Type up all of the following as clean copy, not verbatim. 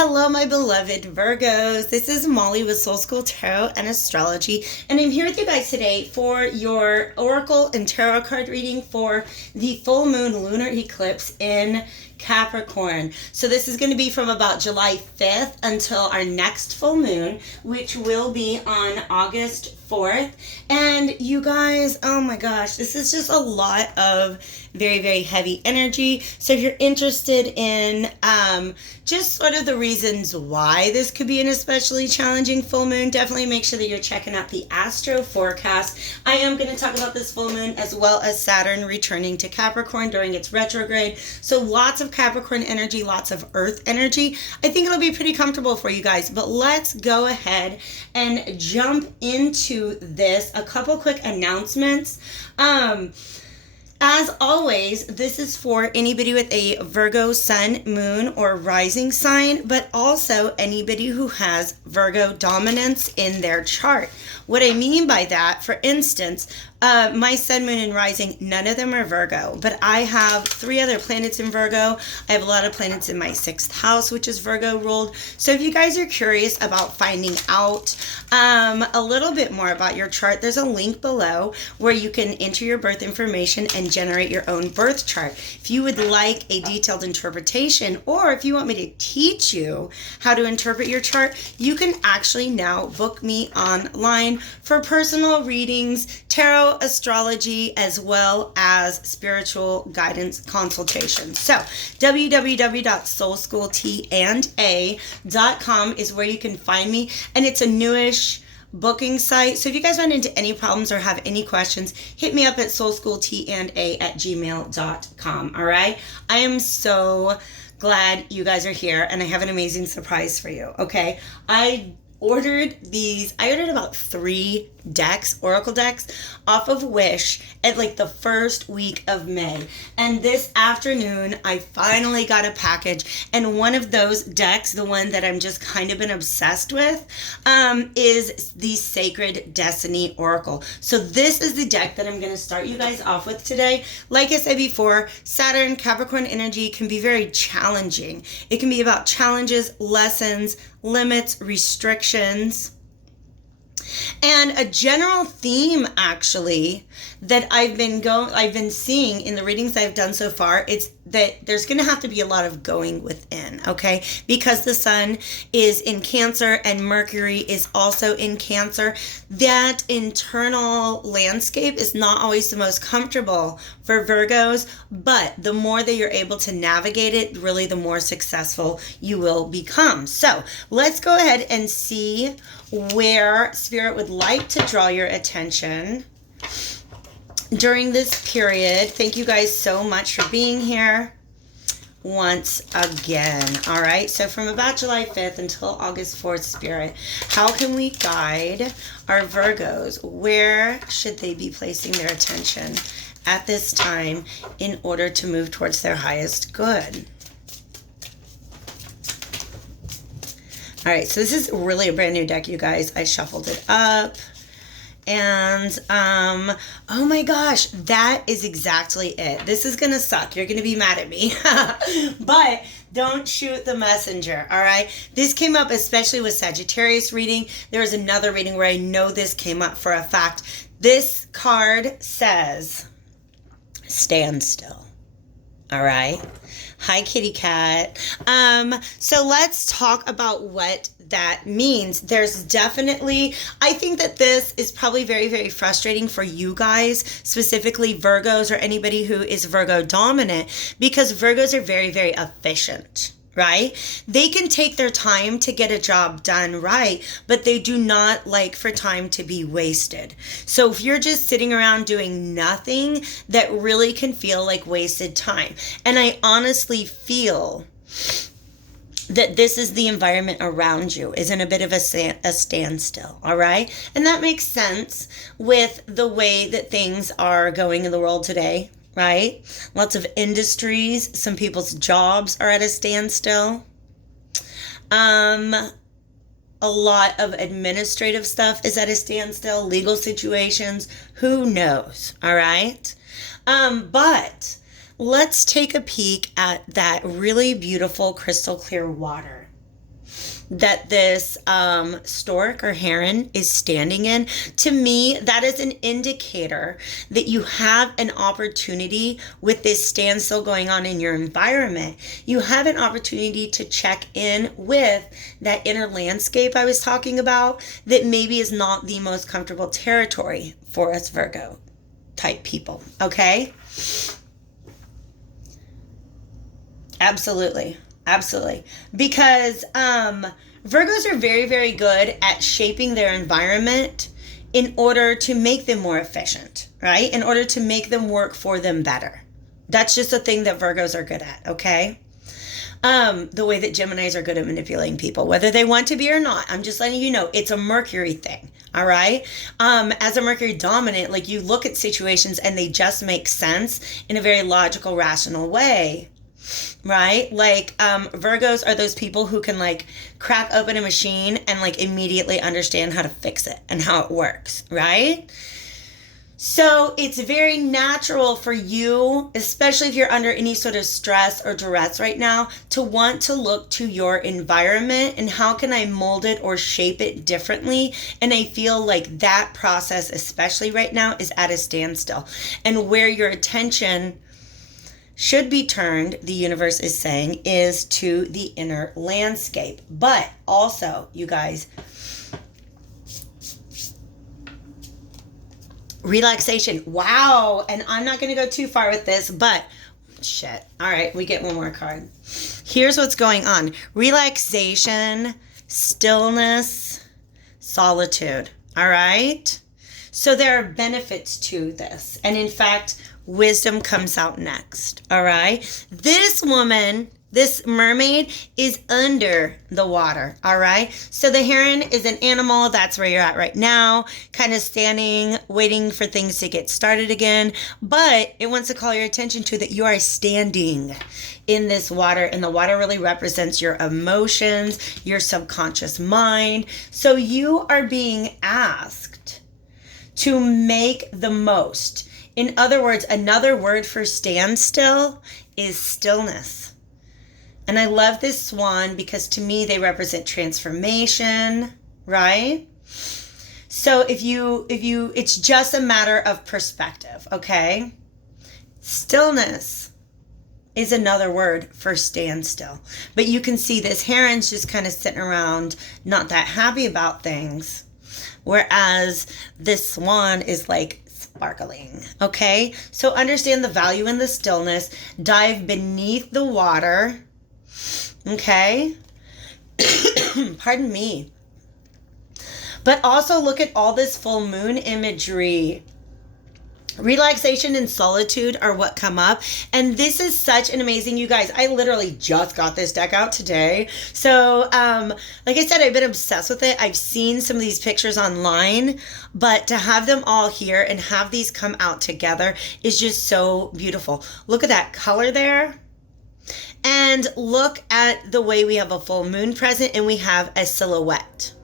Hello, my beloved Virgos. This is Molly with Soul School Tarot and Astrology, and I'm here with you guys today for your Oracle and Tarot card reading for the full moon lunar eclipse in Capricorn. So this is going to be from about July 5th until our next full moon, which will be on August 4th. And you guys, oh my gosh, this is just a lot of very, very heavy energy. So if you're interested in just sort of the reasons why this could be an especially challenging full moon, definitely make sure that you're checking out the astro forecast. I am going to talk about this full moon as well as Saturn returning to Capricorn during its retrograde. So lots of Capricorn energy, lots of earth energy. I think it'll be pretty comfortable for you guys, but let's go ahead and jump into this. A couple quick announcements. As always, this is for anybody with a Virgo sun, moon, or rising sign, but also anybody who has Virgo dominance in their chart. What I mean by that, for instance, my sun, moon, and rising, none of them are Virgo, but I have 3 other planets in Virgo. I have a lot of planets in my 6th house, which is Virgo ruled. So if you guys are curious about finding out a little bit more about your chart, there's a link below where you can enter your birth information and generate your own birth chart. If you would like a detailed interpretation, or if you want me to teach you how to interpret your chart, you can actually now book me online for personal readings, tarot, astrology, as well as spiritual guidance consultations. So www.soulschooltanda.com is where you can find me, and it's a newish booking site. So if you guys run into any problems or have any questions, hit me up at soulschooltanda@gmail.com. All right. I am so glad you guys are here, and I have an amazing surprise for you. Okay. I ordered about 3 decks, oracle decks, off of Wish at like the first week of May. And this afternoon, I finally got a package. And one of those decks, the one that I'm just kind of been obsessed with, is the Sacred Destiny Oracle. So this is the deck that I'm going to start you guys off with today. Like I said before, Saturn, Capricorn energy can be very challenging. It can be about challenges, lessons, limits, restrictions. And a general theme, actually, that I've been seeing in the readings I've done so far, it's that there's going to have to be a lot of going within, okay? Because the sun is in Cancer and Mercury is also in Cancer. That internal landscape is not always the most comfortable for Virgos, but the more that you're able to navigate it, really the more successful you will become. So let's go ahead and see where Spirit would like to draw your attention during this period. Thank you guys so much for being here once again. All right, so from about July 5th until August 4th, Spirit, how can we guide our Virgos? Where should they be placing their attention at this time in order to move towards their highest good? All right, so this is really a brand new deck, you guys. I shuffled it up. And, oh my gosh, that is exactly it. This is going to suck. You're going to be mad at me. But don't shoot the messenger, all right? This came up especially with Sagittarius reading. There was another reading where I know this came up for a fact. This card says, stand still, all right? Hi, kitty cat. So let's talk about what that means. There's definitely, I think that this is probably very, very frustrating for you guys, specifically Virgos or anybody who is Virgo dominant, because Virgos are very, very efficient, right? They can take their time to get a job done right, but they do not like for time to be wasted. So if you're just sitting around doing nothing, that really can feel like wasted time. And I honestly feel that this is the environment around you is in a bit of a standstill, all right? And that makes sense with the way that things are going in the world today, right? Lots of industries, some people's jobs are at a standstill. A lot of administrative stuff is at a standstill, legal situations, who knows, all right? But let's take a peek at that really beautiful crystal clear water. that this stork or heron is standing in, to me, that is an indicator that you have an opportunity with this standstill going on in your environment. You have an opportunity to check in with that inner landscape I was talking about that maybe is not the most comfortable territory for us Virgo type people, okay? Absolutely. Absolutely. Because Virgos are very, very good at shaping their environment in order to make them more efficient, right? In order to make them work for them better. That's just a thing that Virgos are good at, okay? The way that Geminis are good at manipulating people, whether they want to be or not. I'm just letting you know, it's a Mercury thing, all right? As a Mercury dominant, like you look at situations and they just make sense in a very logical, rational way. Right? Like Virgos are those people who can like crack open a machine and like immediately understand how to fix it and how it works, right? So it's very natural for you, especially if you're under any sort of stress or duress right now, to want to look to your environment and how can I mold it or shape it differently. And I feel like that process, especially right now, is at a standstill. And where your attention should be turned, the universe is saying, is to the inner landscape. But also, you guys, relaxation. Wow. And I'm not going to go too far with this, but shit. All right, we get one more card. Here's what's going on. Relaxation, stillness, solitude. All right? So there are benefits to this. And in fact, wisdom comes out next, all right? This woman, this mermaid, is under the water, all right? So the heron is an animal. That's where you're at right now, kind of standing, waiting for things to get started again. But it wants to call your attention to that you are standing in this water, and the water really represents your emotions, your subconscious mind. So you are being asked to make the most. In other words, another word for standstill is stillness. And I love this swan because to me they represent transformation, right? So if you it's just a matter of perspective, okay? Stillness is another word for standstill. But you can see this heron's just kind of sitting around not that happy about things. Whereas this swan is like sparkling, okay? So understand the value in the stillness. Dive beneath the water, okay? Pardon me. But also look at all this full moon imagery. Relaxation and solitude are what come up. And this is such an amazing, you guys, I literally just got this deck out today. So, like I said, I've been obsessed with it. I've seen some of these pictures online, but to have them all here and have these come out together is just so beautiful. Look at that color there. And look at the way we have a full moon present and we have a silhouette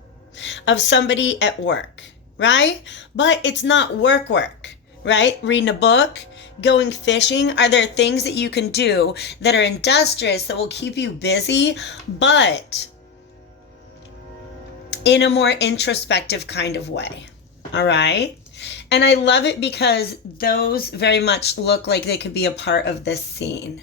of somebody at work, right? But it's not work. Right? Reading a book, going fishing. Are there things that you can do that are industrious that will keep you busy, but in a more introspective kind of way? All right? And I love it because those very much look like they could be a part of this scene.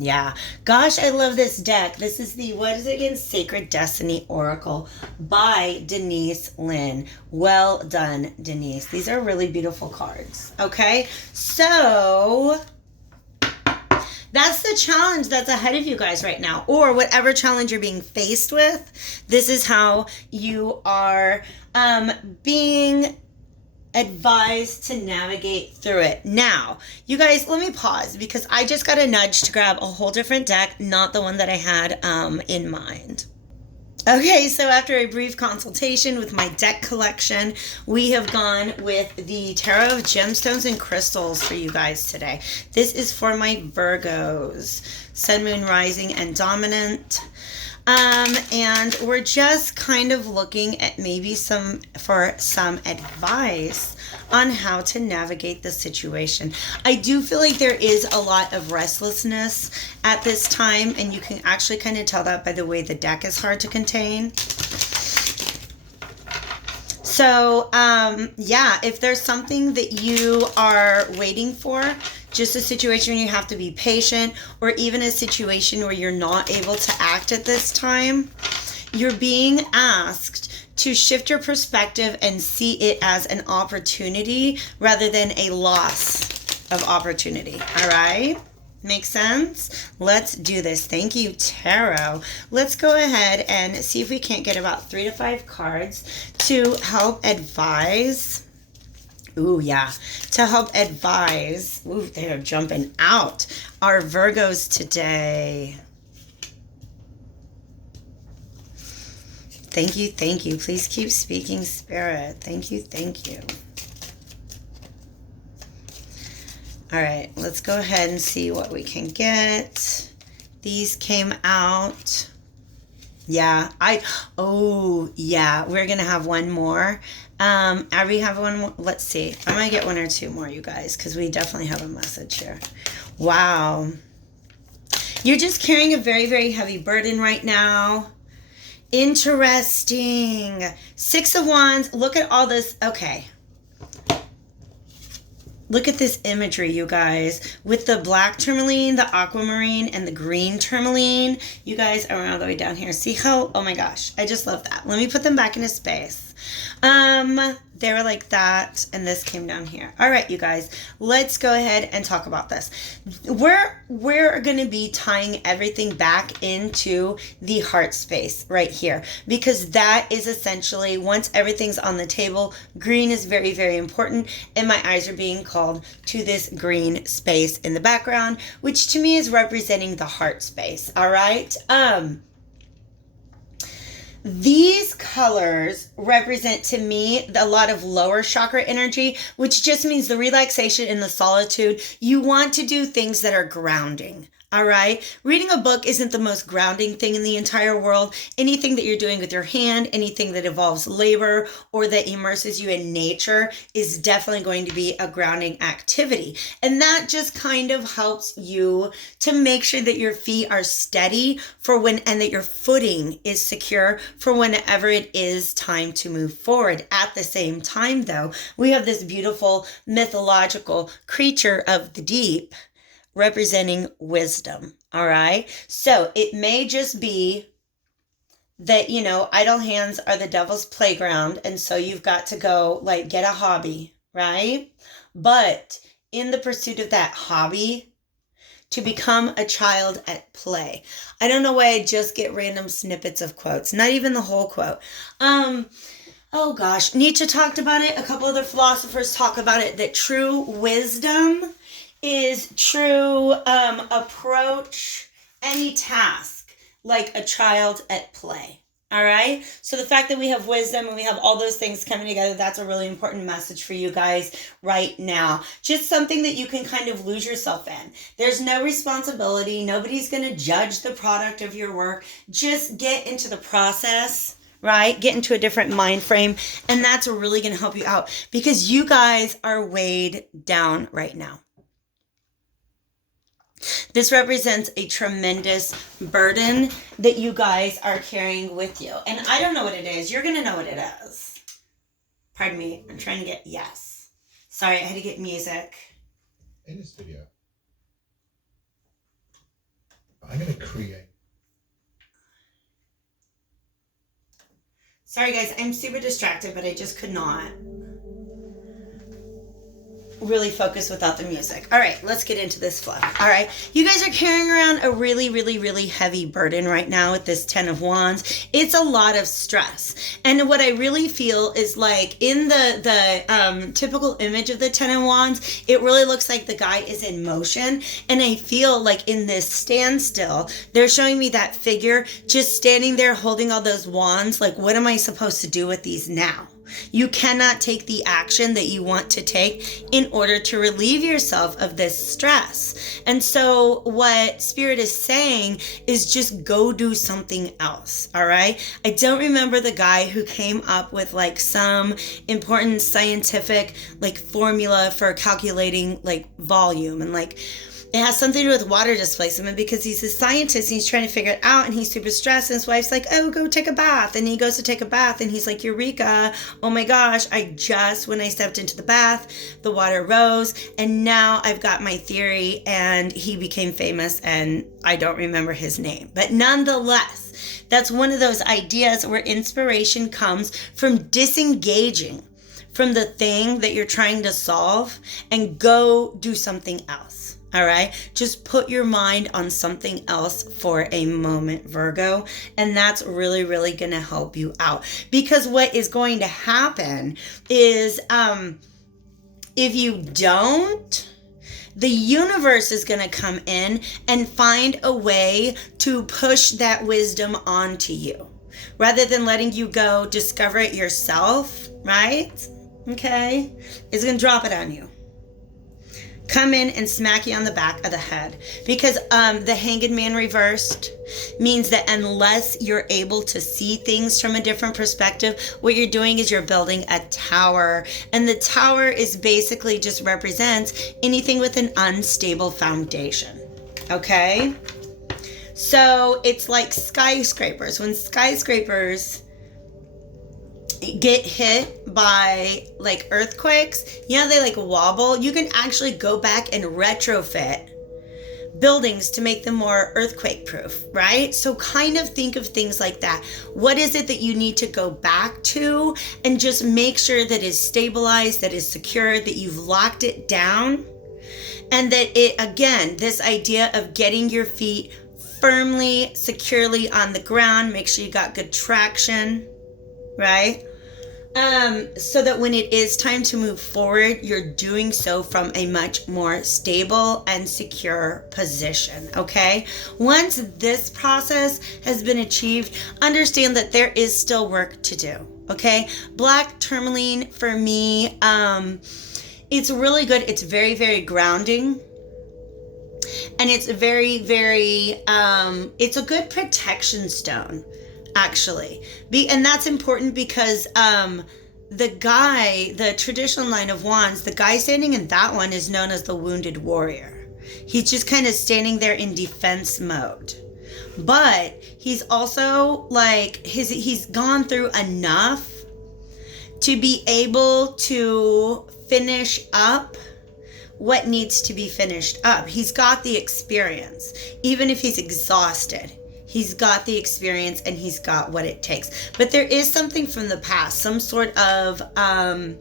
Yeah. Gosh, I love this deck. This is the, what is it again? Sacred Destiny Oracle by Denise Lynn. Well done, Denise. These are really beautiful cards. Okay. So that's the challenge that's ahead of you guys right now, or whatever challenge you're being faced with. This is how you are being advised to navigate through it. Now, you guys, let me pause because I just got a nudge to grab a whole different deck, not the one that I had in mind. Okay, so after a brief consultation with my deck collection, we have gone with the Tarot of Gemstones and Crystals for you guys today. This is for my Virgos, Sun, Moon, Rising, and Dominant. And we're just kind of looking at maybe for some advice on how to navigate the situation. I do feel like there is a lot of restlessness at this time, and you can actually kind of tell that by the way the deck is hard to contain. So, yeah, if there's something that you are waiting for, just a situation where you have to be patient, or even a situation where you're not able to act at this time, you're being asked to shift your perspective and see it as an opportunity rather than a loss of opportunity. All right? Makes sense? Let's do this. Thank you, Tarot. Let's go ahead and see if we can't get about 3 to 5 cards to help advise. Ooh, yeah. To help advise. Ooh, they're jumping out. Our Virgos today. Thank you, thank you. Please keep speaking, Spirit. Thank you, thank you. All right, let's go ahead and see what we can get. These came out. Yeah, yeah, we're going to have one more. We have one more. Let's see. I might get 1 or 2 more, you guys, because we definitely have a message here. Wow. You're just carrying a very, very heavy burden right now. Interesting. 6 of Wands. Look at all this. Okay. Look at this imagery, you guys, with the black tourmaline, the aquamarine, and the green tourmaline. You guys are all the way down here. See how, oh my gosh, I just love that. Let me put them back into space. They were like that, and this came down here. All right, you guys, let's go ahead and talk about this. We're going to be tying everything back into the heart space right here, because that is essentially, once everything's on the table, green is very, very important, and my eyes are being called to this green space in the background, which to me is representing the heart space. All right. These colors represent to me a lot of lower chakra energy, which just means the relaxation and the solitude. You want to do things that are grounding. All right. Reading a book isn't the most grounding thing in the entire world. Anything that you're doing with your hand, anything that involves labor or that immerses you in nature is definitely going to be a grounding activity. And that just kind of helps you to make sure that your feet are steady and that your footing is secure for whenever it is time to move forward. At the same time, though, we have this beautiful mythological creature of the deep representing wisdom. All right. So it may just be that, idle hands are the devil's playground. And so you've got to go get a hobby, right? But in the pursuit of that hobby, to become a child at play. I don't know why I just get random snippets of quotes, not even the whole quote. Oh gosh, Nietzsche talked about it. A couple other philosophers talk about it, that true wisdom is true approach any task like a child at play. All right. So the fact that we have wisdom and we have all those things coming together, that's a really important message for you guys right now. Just something that you can kind of lose yourself in. There's no responsibility. Nobody's going to judge the product of your work. Just get into the process. Right? Get into a different mind frame. And that's really going to help you out, because you guys are weighed down right now. This represents a tremendous burden that you guys are carrying with you. And I don't know what it is. You're going to know what it is. Pardon me. I'm trying to get, yes. Sorry, I had to get music. In this video, I'm going to create. Sorry, guys. I'm super distracted, but I just could not really focus without the music. All right, let's get into this flow. All right, you guys are carrying around a really, really, really heavy burden right now with this 10 of Wands. It's a lot of stress. And what I really feel is in the typical image of the 10 of Wands, it really looks like the guy is in motion. And I feel like in this standstill, they're showing me that figure just standing there holding all those wands. What am I supposed to do with these now? You cannot take the action that you want to take in order to relieve yourself of this stress. And so what Spirit is saying is just go do something else, all right? I don't remember the guy who came up with like some important scientific like formula for calculating like volume, and like it has something to do with water displacement because he's a scientist and he's trying to figure it out, and he's super stressed, and his wife's like, oh, go take a bath. And he goes to take a bath and he's like, Eureka, oh my gosh, when I stepped into the bath, the water rose, and now I've got my theory. And he became famous, and I don't remember his name. But nonetheless, that's one of those ideas where inspiration comes from disengaging from the thing that you're trying to solve and go do something else. All right, just put your mind on something else for a moment, Virgo, and that's really, really going to help you out. Because what is going to happen is if you don't, the universe is going to come in and find a way to push that wisdom onto you rather than letting you go discover it yourself, right? Okay, it's going to drop it on you. Come in and smack you on the back of the head, because the Hanged Man reversed means that unless you're able to see things from a different perspective, what you're doing is you're building a tower, and the tower is basically just represents anything with an unstable foundation. Okay, so it's like skyscrapers. When skyscrapers get hit by like earthquakes, they like wobble. You can actually go back and retrofit buildings to make them more earthquake proof, right? So kind of think of things like that. What is it that you need to go back to and just make sure that is stabilized, that is secure, that you've locked it down, and that it, again, this idea of getting your feet firmly, securely on the ground, make sure you got good traction, right? So that when it is time to move forward, you're doing so from a much more stable and secure position, okay? Once this process has been achieved, understand that there is still work to do, okay? Black tourmaline for me, it's really good. It's very, very grounding. And it's very, very, it's a good protection stone, actually. And that's important because the traditional Nine of Wands, the guy standing in that one is known as the Wounded Warrior. He's just kind of standing there in defense mode. But he's also like, he's gone through enough to be able to finish up what needs to be finished up. He's got the experience. Even if he's exhausted, he's got the experience and he's got what it takes. But there is something from the past, some sort of, I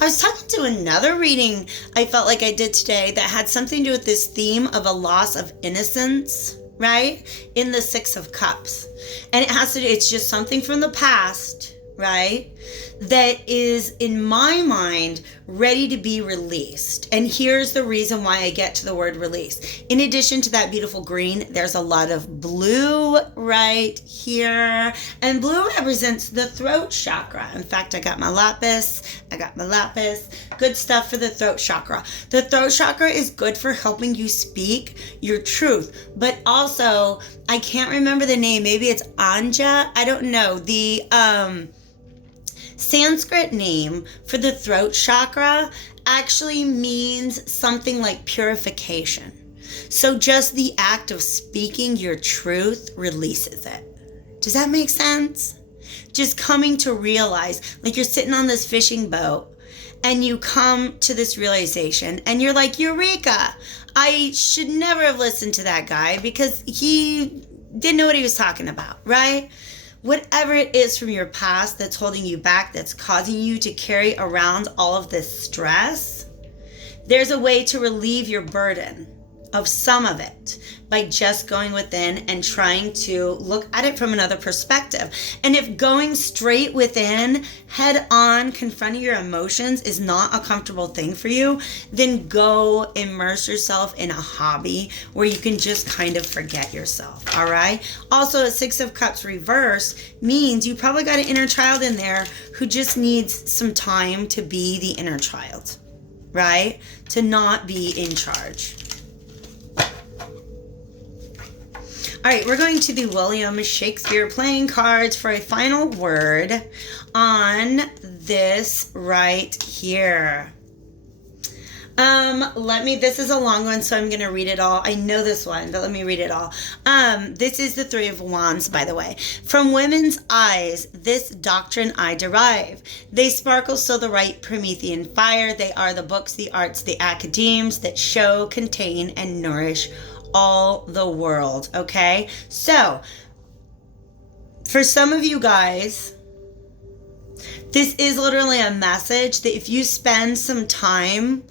was talking to another reading I felt like I did today that had something to do with this theme of a loss of innocence, right? In the Six of Cups. And it has to do, it's just something from the past, right? That is, in my mind, ready to be released. And here's the reason why I get to the word release. In addition to that beautiful green, there's a lot of blue right here. And blue represents the throat chakra. In fact, I got my lapis. Good stuff for the throat chakra. The throat chakra is good for helping you speak your truth. But also, I can't remember the name. Maybe it's Anja. I don't know. The Sanskrit name for the throat chakra actually means something like purification. So just the act of speaking your truth releases it. Does that make sense? Just coming to realize, like you're sitting on this fishing boat and you come to this realization and you're like, Eureka! I should never have listened to that guy because he didn't know what he was talking about, right? Whatever it is from your past that's holding you back, that's causing you to carry around all of this stress, there's a way to relieve your burden, of some of it by just going within and trying to look at it from another perspective. And if going straight within, head on, confronting your emotions is not a comfortable thing for you, then go immerse yourself in a hobby where you can just kind of forget yourself, all right? Also, a Six of Cups reverse means you probably got an inner child in there who just needs some time to be the inner child, right? To not be in charge. All right, we're going to the William Shakespeare playing cards for a final word on this right here. This is a long one, so I'm going to read it all. I know this one, but let me read it all. This is the Three of Wands, by the way. From women's eyes, this doctrine I derive. They sparkle so the right Promethean fire. They are the books, the arts, the academes that show, contain, and nourish all the world. Okay? So, for some of you guys, this is literally a message that if you spend some time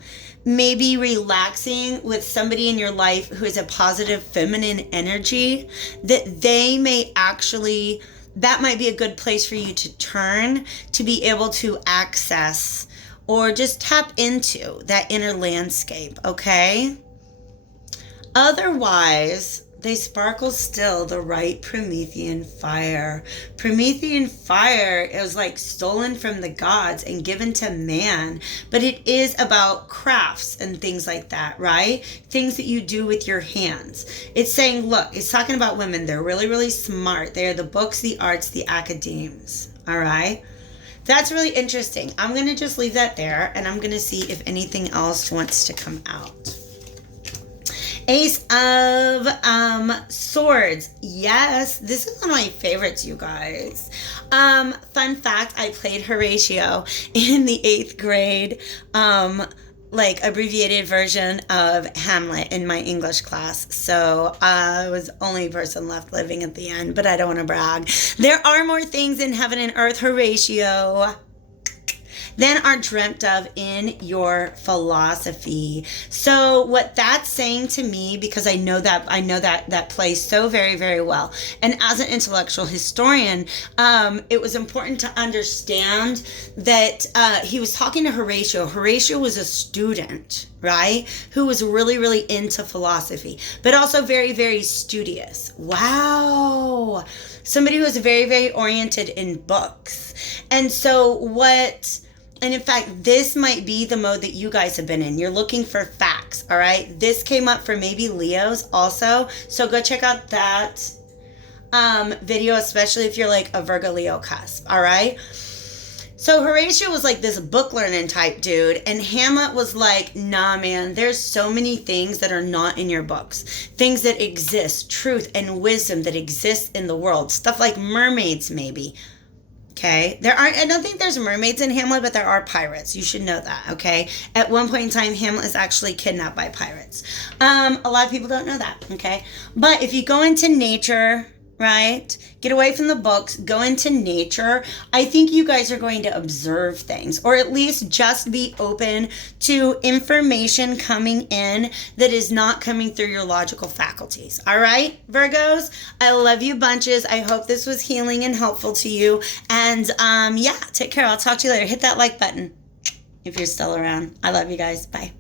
maybe relaxing with somebody in your life who is a positive feminine energy, that they may actually, that might be a good place for you to turn to be able to access or just tap into that inner landscape, okay? Otherwise, they sparkle still the right Promethean fire. Promethean fire is like stolen from the gods and given to man, but it is about crafts and things like that, right? Things that you do with your hands. It's saying, look, it's talking about women. They're really, really smart. They're the books, the arts, the academes, all right? That's really interesting. I'm going to just leave that there, and I'm going to see if anything else wants to come out. Ace of Swords. Yes, this is one of my favorites, you guys. Fun fact, I played Horatio in the 8th grade, abbreviated version of Hamlet in my English class. So I was the only person left living at the end, but I don't want to brag. There are more things in heaven and earth, Horatio, than are dreamt of in your philosophy. So what that's saying to me, because I know that plays so very, very well. And as an intellectual historian, it was important to understand that he was talking to Horatio. Horatio was a student, right? Who was really, really into philosophy, but also very, very studious. Wow. Somebody who was very, very oriented in books. And in fact, this might be the mode that you guys have been in. You're looking for facts, all right? This came up for maybe Leos also. So go check out that video, especially if you're like a Virgo Leo cusp, all right? So Horatio was like this book learning type dude, and Hamlet was like, nah, man, there's so many things that are not in your books. Things that exist, truth and wisdom that exists in the world. Stuff like mermaids, maybe. Okay, I don't think there's mermaids in Hamlet, but there are pirates. You should know that, okay? At one point in time, Hamlet is actually kidnapped by pirates. A lot of people don't know that, okay? But if you go into nature, right? Get away from the books, go into nature. I think you guys are going to observe things, or at least just be open to information coming in that is not coming through your logical faculties. All right, Virgos, I love you bunches. I hope this was healing and helpful to you. And yeah, take care. I'll talk to you later. Hit that like button if you're still around. I love you guys. Bye.